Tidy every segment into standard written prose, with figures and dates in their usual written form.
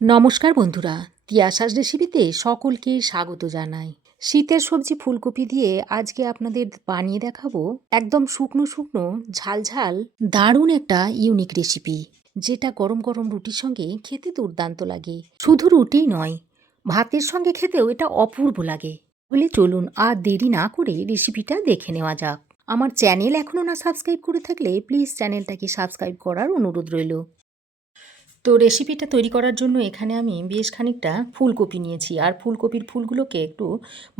নমস্কার বন্ধুরা, তিয়াশাস রেসিপিতে সকলকে স্বাগত জানাই। শীতের সবজি ফুলকপি দিয়ে আজকে আপনাদের বানিয়ে দেখাবো একদম শুকনো শুকনো ঝালঝাল দারুণ একটা ইউনিক রেসিপি, যেটা গরম গরম রুটির সঙ্গে খেতে দুর্দান্ত লাগে। শুধু রুটিই নয়, ভাতের সঙ্গে খেতেও এটা অপূর্ব লাগে। বলে চলুন আর দেরি না করে রেসিপিটা দেখে নেওয়া যাক। আমার চ্যানেল এখনও না সাবস্ক্রাইব করে থাকলে প্লিজ চ্যানেলটাকে সাবস্ক্রাইব করার অনুরোধ রইল। তো রেসিপিটা তৈরি করার জন্য এখানে আমি বেশ খানিকটা ফুলকপি নিয়েছি, আর ফুলকপির ফুলগুলোকে একটু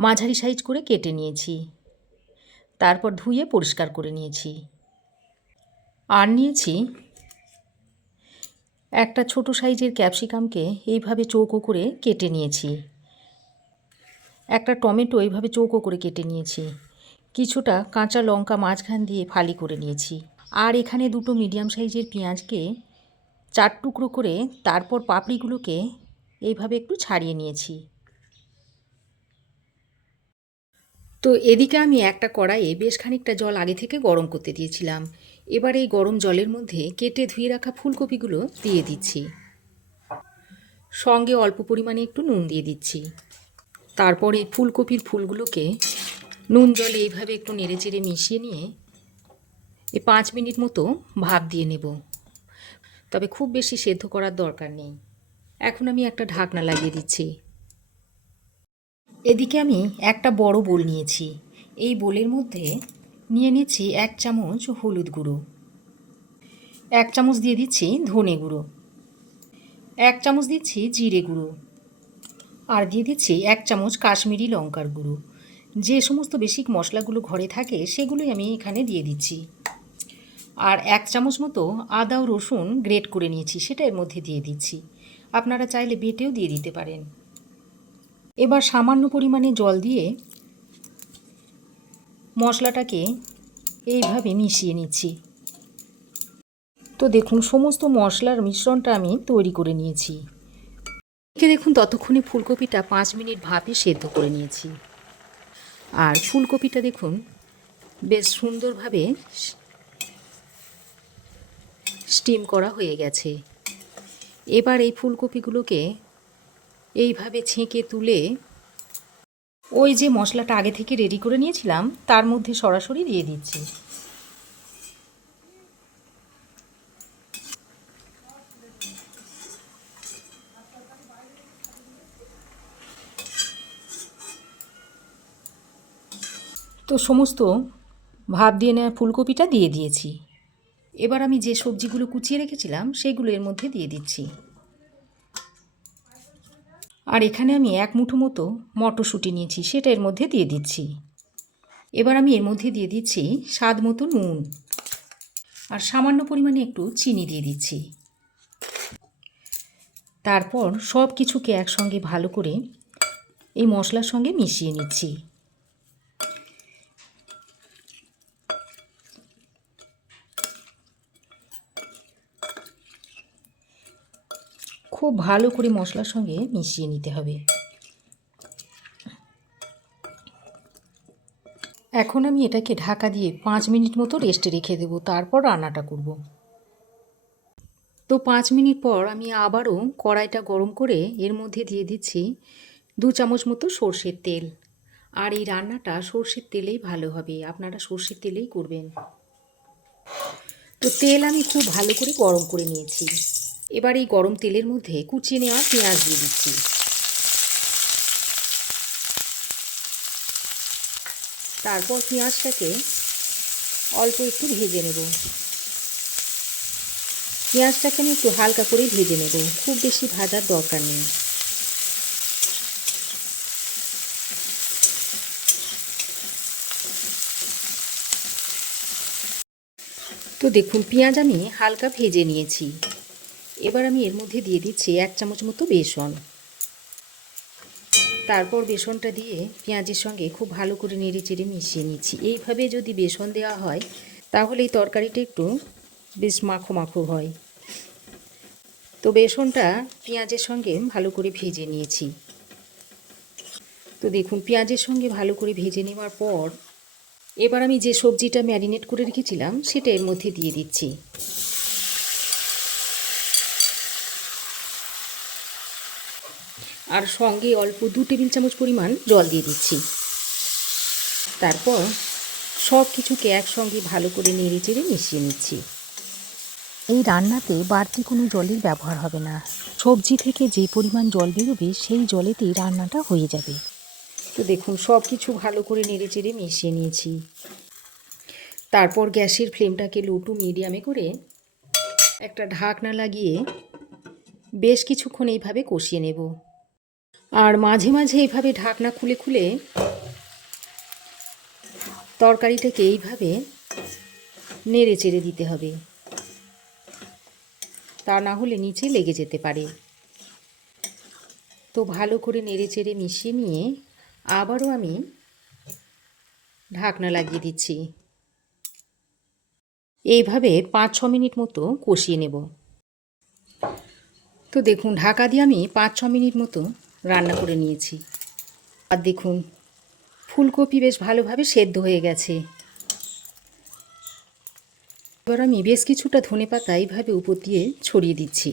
মাঝারি সাইজ করে কেটে নিয়েছি। তারপর ধুয়ে পরিষ্কার করে নিয়েছি। আর নিয়েছি একটা ছোট সাইজের ক্যাপসিকামকে এইভাবে চৌকো করে কেটে নিয়েছি। একটা টমেটো এইভাবে চৌকো করে কেটে নিয়েছি। কিছুটা কাঁচা লঙ্কা মাঝখান দিয়ে ফালি করে নিয়েছি। আর এখানে দুটো মিডিয়াম সাইজের পেঁয়াজকে 4 টুকরো করে তারপর পাপড়িগুলোকে এইভাবে একটু ছাড়িয়ে নিয়েছি। তো এদিকে আমি একটা কড়াইয়ে বেশ খানিকটা জল আগে থেকে গরম করতে দিয়েছিলাম। এবার এই গরম জলের মধ্যে কেটে ধুয়ে রাখা ফুলকপিগুলো দিয়ে দিচ্ছি। সঙ্গে অল্প পরিমাণে একটু নুন দিয়ে দিচ্ছি। তারপর এই ফুলকপির ফুলগুলোকে নুন জলে এইভাবে একটু নেড়েচেড়ে মিশিয়ে নিয়ে 5 মিনিট মতো ভাপ দিয়ে নেব। তবে খুব বেশি সেদ্ধ করার দরকার নেই। এখন আমি একটা ঢাকনা লাগিয়ে দিচ্ছি। এদিকে আমি একটা বড় বোল নিয়েছি। এই বোলের মধ্যে নিয়ে নিচ্ছি 1 চামচ হলুদ গুঁড়ো, 1 চামচ দিয়ে দিচ্ছি ধনে গুঁড়ো, 1 চামচ দিচ্ছি জিরে গুঁড়ো, আর দিয়ে দিচ্ছি 1 চামচ কাশ্মীরি লঙ্কার গুঁড়ো। যে সমস্ত বেসিক মশলাগুলো ঘরে থাকে সেগুলোই আমি এখানে দিয়ে দিচ্ছি। আর 1 চামচ মতো আদা ও রসুন গ্রেট করে নিয়েছি, সেটা এর মধ্যে দিয়ে দিচ্ছি। আপনারা চাইলে বেটেও দিয়ে দিতে পারেন। এবার সামান্য পরিমাণে জল দিয়ে মশলাটাকে এইভাবে মিশিয়ে নিচ্ছি। তো দেখুন সমস্ত মশলার মিশ্রণটা আমি তৈরি করে নিয়েছি। দেখুন ততক্ষণে ফুলকপিটা 5 মিনিট ভাপে সেদ্ধ করে নিয়েছি। আর ফুলকপিটা দেখুন বেশ সুন্দরভাবে স্টিম করা হয়ে গেছে। এবার এই ফুলকপিগুলোকে এইভাবে ছেঁকে তুলে ওই যে মশলাটা আগে থেকে রেডি করে নিয়েছিলাম তার মধ্যে সরাসরি দিয়ে দিচ্ছি। তো সমস্ত ভাপ দিয়ে নেওয়া ফুলকপিটা দিয়ে দিয়েছি। এবার আমি যে সবজিগুলো কুচিয়ে রেখেছিলাম সেগুলো এর মধ্যে দিয়ে দিচ্ছি। আর এখানে আমি 1 মুঠো মতো মটরশুঁটি নিয়েছি, সেটা এর মধ্যে দিয়ে দিচ্ছি। এবার আমি এর মধ্যে দিয়ে দিচ্ছি স্বাদ মতো নুন, আর সামান্য পরিমাণে একটু চিনি দিয়ে দিচ্ছি। তারপর সব কিছুকে একসঙ্গে ভালো করে এই মশলার সঙ্গে মিশিয়ে নিচ্ছি। খুব ভালো করে মশলার সঙ্গে মিশিয়ে নিতে হবে। এখন আমি এটাকে ঢাকা দিয়ে 5 মিনিট মতো রেস্টে রেখে দেব, তারপর রান্নাটা করব। তো 5 মিনিট পর আমি আবারও কড়াইটা গরম করে এর মধ্যে দিয়ে দিচ্ছি 2 চামচ মতো সর্ষের তেল। আর এই রান্নাটা সর্ষের তেলেই ভালো হবে, আপনারা সর্ষের তেলেই করবেন। তো তেল আমি খুব ভালো করে গরম করে নিয়েছি। এবার এই গরম তেলের মধ্যে কুচিয়ে নেওয়া পেঁয়াজ দিয়ে দিচ্ছি। তারপর পেঁয়াজটাকে অল্প একটু ভেজে নেব। পেঁয়াজটাকে আমি একটু হালকা করে ভেজে নেব, খুব বেশি ভাজার দরকার নেই। তো দেখুন পেঁয়াজ আমি হালকা ভেজে নিয়েছি। এবার আমি এর মধ্যে দিয়ে দিচ্ছি 1 চামচ মতো বেসন। তারপর বেসনটা দিয়ে পেঁয়াজের সঙ্গে খুব ভালো করে নেড়ে চেড়ে মিশিয়ে নিচ্ছি। এইভাবে যদি বেসন দেওয়া হয় তাহলে এই তরকারিটা একটু বেশ মাখো মাখো হয়। তো বেসনটা পেঁয়াজের সঙ্গে ভালো করে ভেজে নিয়েছি। তো দেখুন পেঁয়াজের সঙ্গে ভালো করে ভেজে নেওয়ার পর এবার আমি যে সবজিটা ম্যারিনেট করে রেখেছিলাম সেটা এর মধ্যে দিয়ে দিচ্ছি। আর সঙ্গে অল্প 2 টেবিল চামচ পরিমাণ জল দিয়ে দিচ্ছি। তারপর সব কিছুকে একসঙ্গে ভালো করে নেড়ে চেড়ে মিশিয়ে নিচ্ছি। এই রান্নাতে বাড়তি কোনো জলের ব্যবহার হবে না। সবজি থেকে যে পরিমাণ জল বেরোবে সেই জলেতেই রান্নাটা হয়ে যাবে। তো দেখুন সব কিছু ভালো করে নেড়ে চেড়ে মিশিয়ে নিয়েছি। তারপর গ্যাসের ফ্লেমটাকে লো টু মিডিয়ামে করে একটা ঢাকনা লাগিয়ে বেশ কিছুক্ষণ এইভাবে কষিয়ে নেব। আর মাঝে মাঝে এইভাবে ঢাকনা খুলে খুলে তরকারিটাকে এইভাবে নেড়ে চেড়ে দিতে হবে, তা না হলে নিচে লেগে যেতে পারে। তো ভালো করে নেড়ে চেড়ে মিশিয়ে নিয়ে আবারও আমি ঢাকনা লাগিয়ে দিচ্ছি। এইভাবে 5-6 মিনিট মতো কষিয়ে নেব। তো দেখুন ঢাকা দিয়ে আমি 5-6 মিনিট মতো রান্না করে নিয়েছি। আর দেখুন ফুলকপি বেশ ভালোভাবে সেদ্ধ হয়ে গেছে। এবার আমি বেশ কিছুটা ধনেপাতা এইভাবে উপর দিয়ে ছড়িয়ে দিচ্ছি।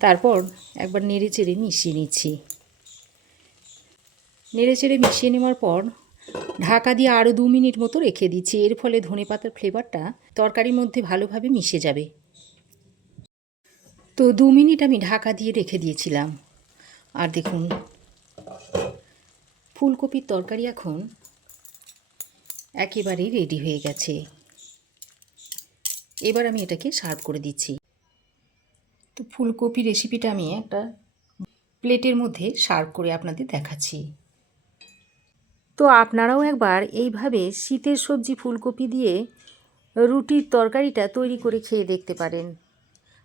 তারপর একবার নেড়ে চেড়ে মিশিয়ে নিচ্ছি। নেড়ে চেড়ে মিশিয়ে নেওয়ার পর ঢাকা দিয়ে আরও 2 মিনিট মতো রেখে দিচ্ছি। এর ফলে ধনেপাতার ফ্লেভারটা তরকারির মধ্যে ভালোভাবে মিশে যাবে। তো 2 মিনিট আমি ঢাকা দিয়ে রেখে দিয়েছিলাম। আর দেখুন ফুলকপির তরকারি এখন একেবারেই রেডি হয়ে গেছে। এবার আমি এটাকে সার্ভ করে দিচ্ছি। তো ফুলকপি রেসিপিটা আমি একটা প্লেটের মধ্যে সার্ভ করে আপনাদের দেখাচ্ছি। তো আপনারাও একবার এইভাবে শীতের সবজি ফুলকপি দিয়ে রুটির তরকারিটা তৈরি করে খেয়ে দেখতে পারেন।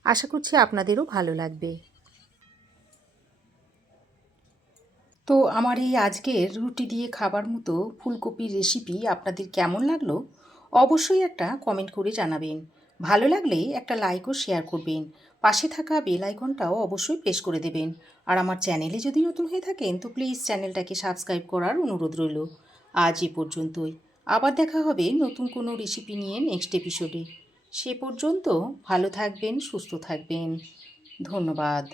আশা করছি আপনাদেরও ভালো লাগবে। তো আমার এই আজকের রুটি দিয়ে খাবার মতো ফুলকপির রেসিপি আপনাদের কেমন লাগলো অবশ্যই একটা কমেন্ট করে জানাবেন। ভালো লাগলে একটা লাইক ও শেয়ার করবেন। পাশে থাকা বেল আইকনটাও অবশ্যই প্রেস করে দেবেন। আর আমার চ্যানেলে যদি নতুন হয়ে থাকেন তো প্লিজ চ্যানেলটাকে সাবস্ক্রাইব করার অনুরোধ রইল। আজ এ পর্যন্তই। আবার দেখা হবে নতুন কোনো রেসিপি নিয়ে নেক্সট এপিসোডে। সে পর্যন্ত ভালো থাকবেন, সুস্থ থাকবেন। ধন্যবাদ।